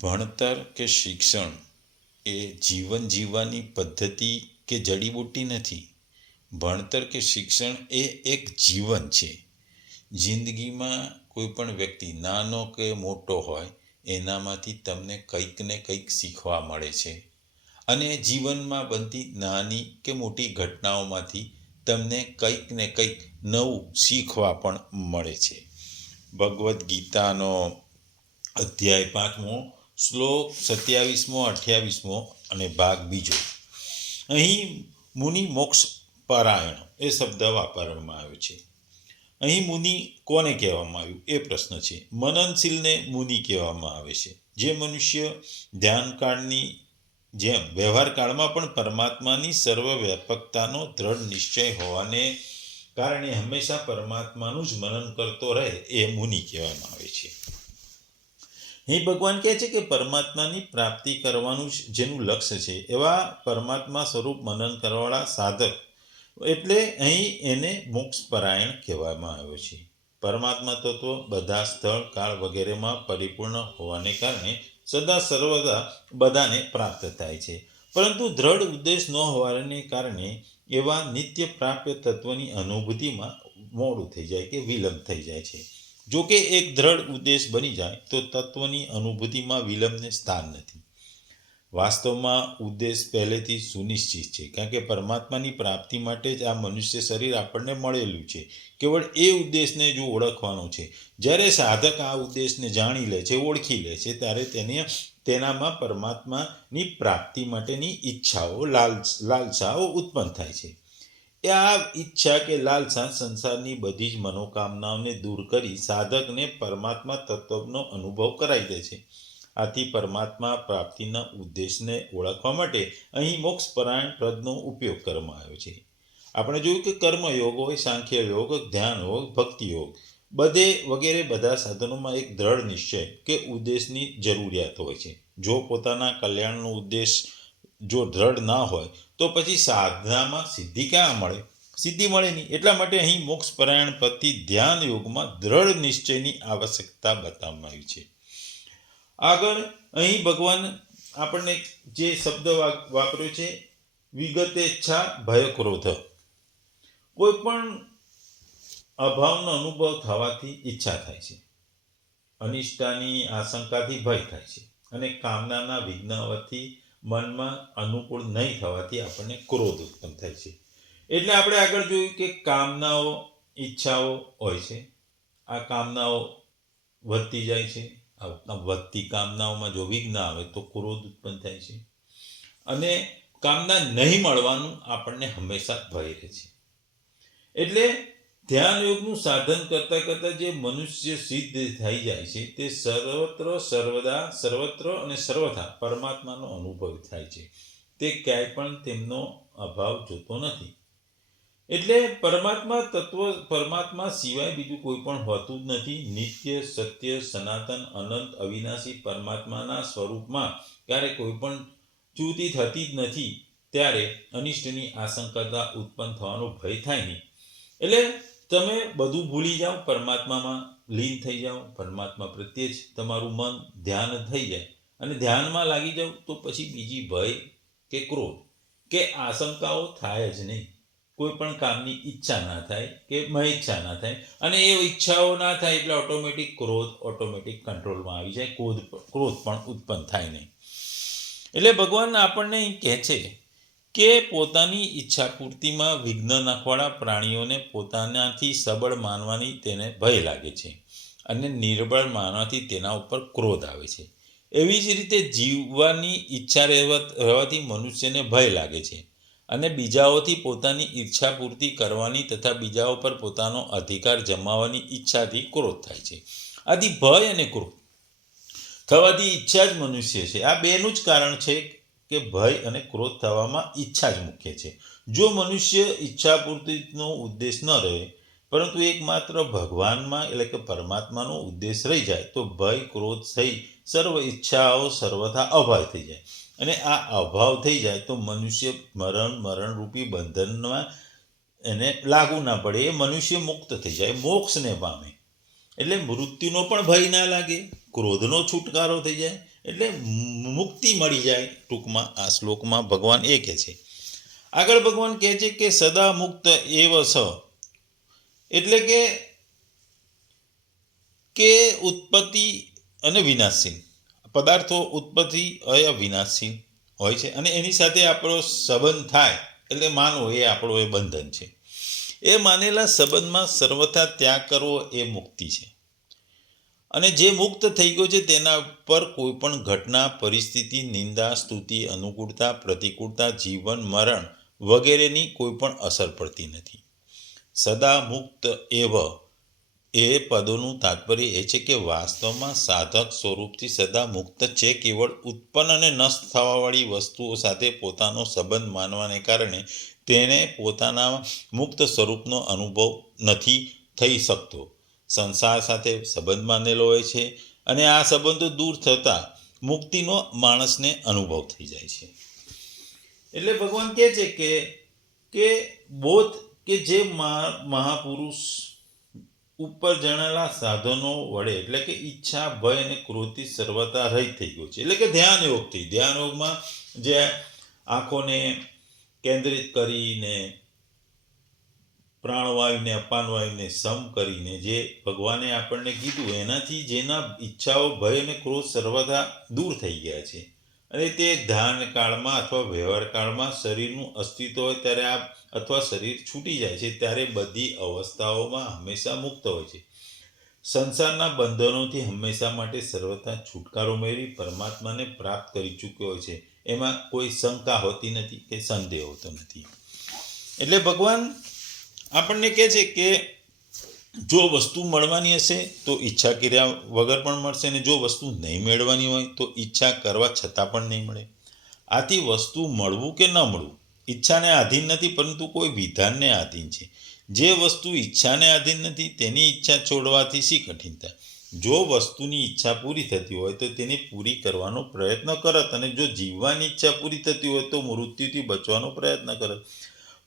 ભણતર કે શિક્ષણ એ જીવન જીવવાની પદ્ધતિ કે જડીબુટ્ટી નથી. ભણતર કે શિક્ષણ એ એક જીવન છે. જિંદગીમાં કોઈ પણ વ્યક્તિ નાનો કે મોટો હોય, એનામાંથી તમને કંઈક ને કંઈક શીખવા મળે છે. અને જીવનમાં બનતી નાની કે મોટી ઘટનાઓમાંથી તમને કંઈક ને કંઈક નવું શીખવા પણ મળે છે. ભગવદ્ ગીતાનો અધ્યાય પાંચમો શ્લોક સત્યાવીસમો, અઠ્યાવીસમો અને ભાગ બીજો. અહીં મુનિ મોક્ષ પારાયણ, એ શબ્દ વાપરવામાં આવ્યો છે. અહીં મુનિ કોને કહેવામાં આવ્યું? એ પ્રશ્ન છે. મનનશીલને મુનિ કહેવામાં આવે છે. જે મનુષ્ય ધ્યાનકાળની જેમ, વ્યવહારકાળમાં પણ પરમાત્માની સર્વવ્યાપકતાનો દ્રઢ નિશ્ચય હોવાને કારણે હંમેશા પરમાત્માનું જ મનન કરતો રહે, એ મુનિ કહેવામાં આવે છે. અહીં ભગવાન કહે છે કે પરમાત્માની પ્રાપ્તિ કરવાનું જેનું લક્ષ્ય છે, એવા પરમાત્મા સ્વરૂપ મનન કરવાવાળા સાધક. એટલે અહીં એને મોક્ષપરાયણ કહેવામાં આવ્યો છે. પરમાત્મા તત્વ બધા સ્થળ, કાળ વગેરેમાં પરિપૂર્ણ હોવાને કારણે સદા સર્વદા બધાને પ્રાપ્ત થાય છે. પરંતુ દ્રઢ ઉદ્દેશ ન હોવાને કારણે એવા નિત્ય પ્રાપ્ય તત્વની અનુભૂતિમાં મોડું થઈ જાય કે વિલંબ થઈ જાય છે. જો કે એક દ્રઢ ઉદ્દેશ બની જાય, તો તત્વની અનુભૂતિમાં વિલંબને સ્થાન નથી. વાસ્તવમાં ઉદ્દેશ પહેલેથી સુનિશ્ચિત છે, કારણ કે પરમાત્માની પ્રાપ્તિ માટે જ આ મનુષ્ય શરીર આપણને મળેલું છે. કેવળ એ ઉદ્દેશને જો ઓળખવાનો છે. જ્યારે સાધક આ ઉદ્દેશને જાણી લે છે, ઓળખી લે છે, ત્યારે તેને તેનામાં પરમાત્માની પ્રાપ્તિ માટેની ઈચ્છાઓ, લાલ, લાલસાઓ ઉત્પન્ન થાય છે. એ આ ઈચ્છા કે લાલસા સંસારની બધી જ મનોકામનાઓને દૂર કરી સાધકને પરમાત્મા તત્વનો અનુભવ કરાવી દે છે. આથી પરમાત્મા પ્રાપ્તિના ઉદ્દેશને ઓળખવા માટે અહીં મોક્ષપરાયણ પ્રદનો ઉપયોગ કરવામાં આવ્યો છે. આપણે જોયું કે કર્મયોગ હોય, સાંખ્ય યોગ, ધ્યાન યોગ, ભક્તિ યોગ, બધે વગેરે બધા સાધનોમાં એક દ્રઢ નિશ્ચય કે ઉદ્દેશની જરૂરિયાત હોય છે. જો પોતાના કલ્યાણનો ઉદ્દેશ જો દ્રઢ ના હોય, તો પછી સાધનામાં સિદ્ધિ ક્યાં મળે? સિદ્ધિ મળે નહીં. એટલા માટે અહીં મોક્ષ પરાયણ પરથી ધ્યાન યોગમાં દ્રઢ નિશ્ચયની આવશ્યકતા બતાવવામાં આવી છે. આગળ અહીં ભગવાન આપણને જે શબ્દ વાપર્યો છે, વિગતે ઈચ્છા ભય ક્રોધ. કોઈ પણ અભાવનો અનુભવ થવાથી ઈચ્છા થાય છે. અનિષ્ટાની આશંકાથી ભય થાય છે અને કામનાના વિઘ્ન આવવાથી મનમાં અનુકૂળ નહીં થવાથી આપણને ક્રોધ ઉત્પન્ન થાય છે. એટલે આપણે આગળ જોયું કે કામનાઓ, ઈચ્છાઓ હોય છે. આ કામનાઓ વધતી જાય છે. આ વધતી કામનાઓમાં જો વિઘ્ન આવે તો ક્રોધ ઉત્પન્ન થાય છે. અને કામના નહીં મળવાનું આપણને હંમેશા ભય રહે છે. એટલે ધ્યાન યોગનું સાધન કરતાં કરતાં જે મનુષ્ય સિદ્ધ થઈ જાય છે, તે સર્વત્ર, સર્વદા, સર્વત્ર અને સર્વથા પરમાત્માનો અનુભવ થાય છે. તે ક્યાંય પણ તેમનો અભાવ જોતો નથી. એટલે પરમાત્મા તત્વ, પરમાત્મા સિવાય બીજું કોઈ પણ હોતું જ નથી. નિત્ય, સત્ય, સનાતન, અનંત, અવિનાશી પરમાત્માના સ્વરૂપમાં ક્યારે કોઈ પણ ચ્યુતિ થતી જ નથી. ત્યારે અનિષ્ટની આશંકતા ઉત્પન્ન થવાનો ભય થાય નહીં. એટલે તમે બધું ભૂલી જાઓ, પરમાત્મામાં લીન થઈ જાઓ, પરમાત્મા પ્રત્યે જ તમારું મન ધ્યાન થઈ જાય. અને ધ્યાનમાં લાગી જાઓ તો પછી બીજી ભય કે ક્રોધ કે આશંકાઓ થાય જ નહીં. કોઈ પણ કામની ઈચ્છા ના થાય કે મહિચ્છા ના થાય. અને એ ઈચ્છાઓ ના થાય એટલે ઓટોમેટિક ક્રોધ ઓટોમેટિક કંટ્રોલમાં આવી જાય. ક્રોધ ક્રોધ પણ ઉત્પન્ન થાય નહીં. એટલે ભગવાન આપણને કહે છે કે પોતાની ઈચ્છા પૂર્તિમાં વિઘ્ન નાખવાળા પ્રાણીઓને પોતાનાથી સબળ માનવાની તેને ભય લાગે છે અને નિર્બળ માનવાથી તેના ઉપર ક્રોધ આવે છે. એવી જ રીતે જીવવાની ઈચ્છા રહેવાથી મનુષ્યને ભય લાગે છે અને બીજાઓથી પોતાની ઈચ્છા પૂર્તિ કરવાની તથા બીજાઓ પર પોતાનો અધિકાર જમાવવાની ઈચ્છાથી ક્રોધ થાય છે. આથી ભય અને ક્રોધ થવાથી ઈચ્છા જ મનુષ્ય છે. આ બેનું જ કારણ છે કે ભય અને ક્રોધ થવામાં ઈચ્છા જ મુખ્ય છે. જો મનુષ્ય ઈચ્છા પૂર્તિનો ઉદ્દેશ ન રહે, પરંતુ એકમાત્ર ભગવાનમાં એટલે કે પરમાત્માનો ઉદ્દેશ રહી જાય, તો ભય, ક્રોધ થઈ સર્વ ઈચ્છાઓ સર્વથા અભાવ થઈ જાય. અને આ અભાવ થઈ જાય તો મનુષ્ય મરણ, મરણરૂપી બંધનમાં એને લાગુ ના પડે, એ મનુષ્ય મુક્ત થઈ જાય મોક્ષને પામે. એટલે મૃત્યુનો પણ ભય ના લાગે, ક્રોધનો છુટકારો થઈ જાય એટલે મુક્તિ મળી જાય ટૂંકમાં આ શ્લોકમાં ભગવાન એ કહે છે. આગળ ભગવાન કહે છે કે સદા મુક્ત એવ સ. એટલે કે કે ઉત્પત્તિ અને વિનાશીન. પદાર્થો ઉત્પત્તિ અય વિનાશીન હોય છે અને એની સાથે આપણો સંબંધ થાય એટલે માનવો એ આપણો એ બંધન છે. એ માનેલા સંબંધમાં સર્વથા ત્યાગ કરવો એ મુક્તિ છે. અને જે મુક્ત થઈ ગયો છે તેના પર કોઈ પણ ઘટના, પરિસ્થિતિ, નિંદા, સ્તુતિ, અનુકૂળતા, પ્રતિકૂળતા, જીવન, મરણ વગેરેની કોઈ પણ અસર પડતી નથી. સદા મુક્ત એવ એ પદોનું તાત્પર્ય એ છે કે વાસ્તવમાં સાધક સ્વરૂપથી સદા મુક્ત છે કેવળ ઉત્પન્ન અને નષ્ટ થવાવાળી વસ્તુઓ સાથે પોતાનો સંબંધ માનવાને કારણે તેને પોતાના મુક્ત સ્વરૂપનો અનુભવ નથી થઈ શકતો. સંસાર સાથે સંબંધ માનેલો હોય છે અને આ સંબંધો દૂર થતાં મુક્તિનો માણસને અનુભવ થઈ જાય છે. એટલે ભગવાન કહે છે કે કે બોધ કે જે મહાપુરુષ ઉપર જણાયેલા સાધનો વડે, એટલે કે ઈચ્છા, ભય અને ક્રોધથી સર્વતા રહી થઈ ગયો છે. એટલે કે ધ્યાન યોગથી ધ્યાન યોગમાં જે આંખોને કેન્દ્રિત કરીને પ્રાણવાયુને, અપાનવાયુને સમ કરીને જે ભગવાને આપણને કીધું, એનાથી જેના ઈચ્છાઓ, ભય અને ક્રોધ સર્વદા દૂર થઈ ગયા છે. અને તે ધ્યાન કાળમાં અથવા વ્યવહાર કાળમાં શરીરનું અસ્તિત્વ હોય ત્યારે આ અથવા શરીર છૂટી જાય છે, ત્યારે બધી અવસ્થાઓમાં હંમેશા મુક્ત હોય છે. સંસારના બંધનોથી હંમેશા માટે સર્વતા છુટકારો મેળવી પરમાત્માને પ્રાપ્ત કરી ચૂક્યો હોય છે. એમાં કોઈ શંકા હોતી નથી કે સંદેહ હોતો નથી. એટલે ભગવાન આપણને કહે છે કે જો વસ્તુ મળવાની હશે તો ઈચ્છા કર્યા વગર પણ મળશે અને જો વસ્તુ નહીં મેળવવાની હોય તો ઈચ્છા કરવા છતાં પણ નહીં મળે. આથી વસ્તુ મળવું કે ન મળવું, ઈચ્છાને આધીન નથી પરંતુ કોઈ વિધાનને આધીન છે. જે વસ્તુ ઈચ્છાને આધીન નથી તેની ઈચ્છા છોડવાથી શી કઠિનતા? જો વસ્તુની ઈચ્છા પૂરી થતી હોય તો તેને પૂરી કરવાનો પ્રયત્ન કરત અને જો જીવવાની ઈચ્છા પૂરી થતી હોય તો મૃત્યુથી બચવાનો પ્રયત્ન કરત.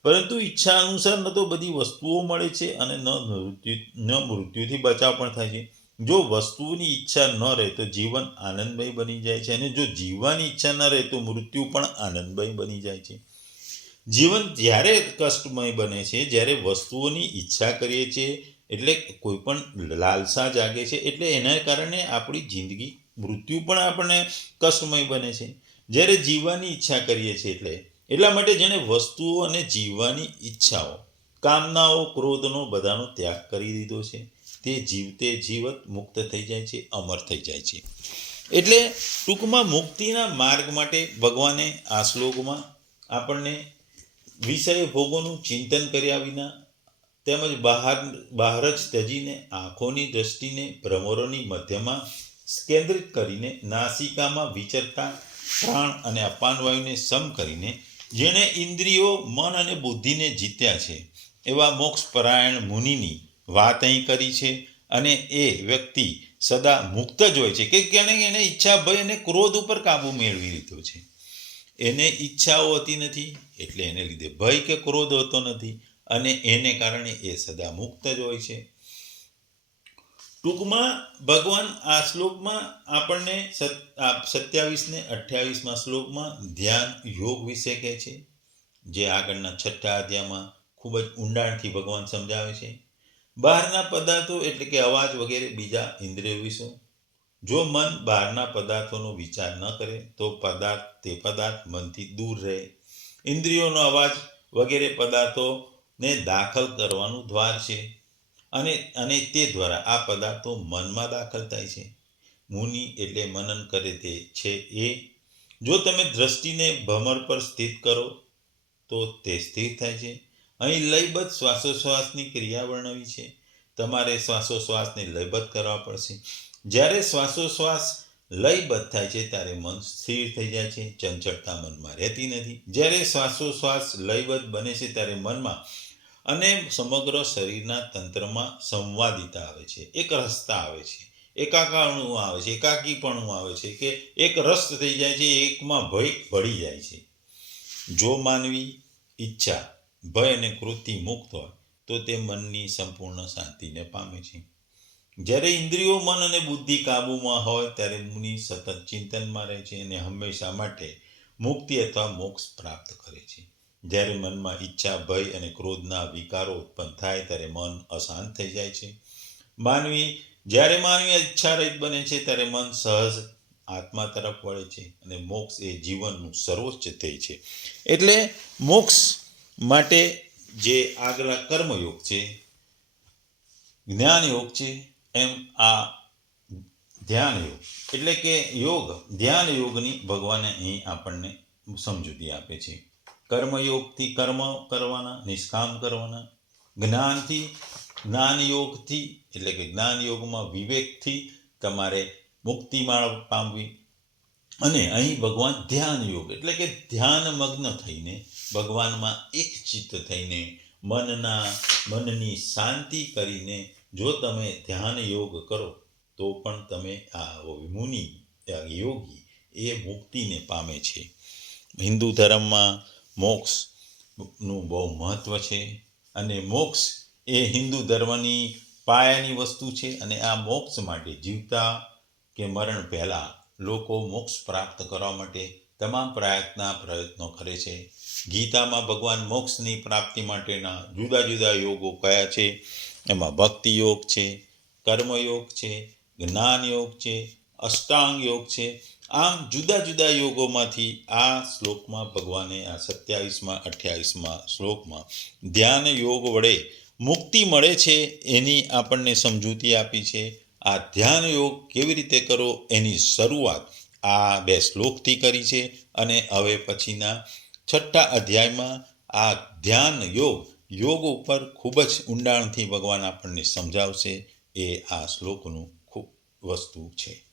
પરંતુ ઈચ્છા અનુસાર ન તો બધી વસ્તુઓ મળે છે અને ન મૃત્યુ, ન મૃત્યુથી બચાવ પણ થાય છે. જો વસ્તુની ઈચ્છા ન રહે તો જીવન આનંદમય બની જાય છે અને જો જીવવાની ઈચ્છા ન રહે તો મૃત્યુ પણ આનંદમય બની જાય છે. જીવન જ્યારે કષ્ટમય બને છે, જ્યારે વસ્તુઓની ઈચ્છા કરીએ છીએ, એટલે કોઈ પણ લાલસા જાગે છે, એટલે એના કારણે આપણી જિંદગી, મૃત્યુ પણ આપણને કષ્ટમય બને છે. જ્યારે જીવવાની ઈચ્છા કરીએ છીએ એટલે એટલા માટે જેણે વસ્તુઓ અને જીવવાની ઈચ્છાઓ, કામનાઓ, ક્રોધનો બધાનો ત્યાગ કરી દીધો છે, તે જીવતે જીવત મુક્ત થઈ જાય છે, અમર થઈ જાય છે. એટલે ટૂંકમાં મુક્તિના માર્ગ માટે ભગવાને આ શ્લોકમાં આપણને વિષય ભોગોનું ચિંતન કર્યા વિના તેમજ બહાર બહાર જ ત્યજીને, આંખોની દ્રષ્ટિને, ભ્રમરોની મધ્યમાં કેન્દ્રિત કરીને નાસિકામાં વિચરતા પ્રાણ અને અપાનવાયુને સમ કરીને જેણે ઇન્દ્રિયો, મન અને બુદ્ધિને જીત્યા છે. એવા મોક્ષપરાયણ મુનિની વાત અહીં કરી છે અને એ વ્યક્તિ સદા મુક્ત જ હોય છે કે કેણે એને ઈચ્છા ભય અને ક્રોધ ઉપર કાબુ મેળવી લીધો છે. એને ઈચ્છાઓ હોતી નથી, એટલે એને લીધે ભય કે ક્રોધ હોતો નથી અને એને કારણે એ સદા મુક્ત જ હોય છે. ટૂંકમાં ભગવાન આ શ્લોકમાં આપણને સત્યાવીસ ને અઠ્યાવીસમાં શ્લોકમાં ધ્યાન યોગ વિશે કહે છે, જે આગળના છઠ્ઠા અધ્યાયમાં ખૂબ જ ઊંડાણથી ભગવાન સમજાવે છે. બહારના પદાર્થો એટલે કે અવાજ વગેરે બીજા ઇન્દ્રિયો વિશે. જો મન બહારના પદાર્થોનો વિચાર ન કરે, તો પદાર્થ તે પદાર્થ મનથી દૂર રહે. ઇન્દ્રિયોનો અવાજ વગેરે પદાર્થોને દાખલ કરવાનું દ્વાર છે. અને અને તે દ્વારા આ પદાર્થો મનમાં દાખલ થાય છે. મુનિ એટલે મનન કરે તે છે એ. જો તમે દ્રષ્ટિને ભમર પર સ્થિત કરો, તો તે સ્થિર થાય છે. અહીં લયબદ્ધ શ્વાસોશ્વાસની ક્રિયા વર્ણવી છે. તમારે શ્વાસોશ્વાસને લયબદ્ધ કરવા પડશે. જ્યારે શ્વાસોશ્વાસ લયબદ્ધ થાય છે, ત્યારે મન સ્થિર થઈ જાય છે. ચંચળતા મનમાં રહેતી નથી. જ્યારે શ્વાસોશ્વાસ લયબદ્ધ બને છે, ત્યારે મનમાં અને સમગ્ર શરીરના તંત્રમાં સંવાદિતા આવે છે એક રસતા આવે છે, એકાકારણું આવે છે, એકાકીપણું આવે છે કે એક રસ થઈ જાય છે, એકમાં ભય ભળી જાય છે. જો માનવી ઈચ્છા, ભય અને કૃતિ મુક્ત હોય, તો તે મનની સંપૂર્ણ શાંતિને પામે છે. જ્યારે ઇન્દ્રિયો, મન અને બુદ્ધિ કાબૂમાં હોય, ત્યારે મુનિ સતત ચિંતનમાં રહે છે અને હંમેશા માટે મુક્તિ અથવા મોક્ષ પ્રાપ્ત કરે છે. જ્યારે મનમાં ઈચ્છા, ભય અને ક્રોધના વિકારો ઉત્પન્ન થાય ત્યારે મન અશાંત થઈ જાય છે. માનવી, જ્યારે માનવી ઈચ્છા રહિત બને છે, ત્યારે મન સહજ આત્મા તરફ વળે છે અને મોક્ષ એ જીવનનું સર્વોચ્ચ ધ્યેય છે. એટલે મોક્ષ માટે જે આગ્રહ કર્મયોગ છે જ્ઞાન યોગ છે, એમ આ ધ્યાન યોગ એટલે કે યોગ ધ્યાન યોગની ભગવાને અહીં આપણને સમજૂતી આપે છે. કર્મયોગથી કર્મ કરવાના, નિષ્કામ કરવાના, જ્ઞાનથી જ્ઞાન યોગથી એટલે કે જ્ઞાન યોગમાં વિવેકથી તમારે મુક્તિ માળ પામવી. અને અહીં ભગવાન ધ્યાન યોગ, એટલે કે ધ્યાન મગ્ન થઈને ભગવાનમાં એક ચિત્ત થઈને મનના, મનની શાંતિ કરીને જો તમે ધ્યાન યોગ કરો, તો પણ તમે આ મુનિ યોગી એ મુક્તિને પામે છે. હિન્દુ ધર્મમાં મોક્ષનું બહુ મહત્ત્વ છે. અને મોક્ષ એ હિન્દુ ધર્મની પાયાની વસ્તુ છે અને આ મોક્ષ માટે જીવતા કે મરણ પહેલાં લોકો મોક્ષ પ્રાપ્ત કરવા માટે તમામ પ્રયત્ન, પ્રયત્નો કરે છે. ગીતામાં ભગવાન મોક્ષની પ્રાપ્તિ માટેના જુદા જુદા યોગો કયા છે? એમાં ભક્તિ યોગ છે, કર્મયોગ છે, જ્ઞાન યોગ છે, અષ્ટાંગ યોગ છે આમ જુદા જુદા યોગોમાંથી આ શ્લોકમાં ભગવાને આ સત્યાવીસમાં, અઠ્યાવીસમાં શ્લોકમાં ધ્યાન યોગ વડે મુક્તિ મળે છે એની આપણને સમજૂતી આપી છે. આ ધ્યાન યોગ કેવી રીતે કરો એની શરૂઆત આ બે શ્લોકથી કરી છે અને હવે પછીના છઠ્ઠા અધ્યાયમાં આ ધ્યાન યોગ યોગ ઉપર ખૂબ જ ઊંડાણથી ભગવાન આપણને સમજાવશે. એ આ શ્લોકનું ખૂબ વસ્તુ છે.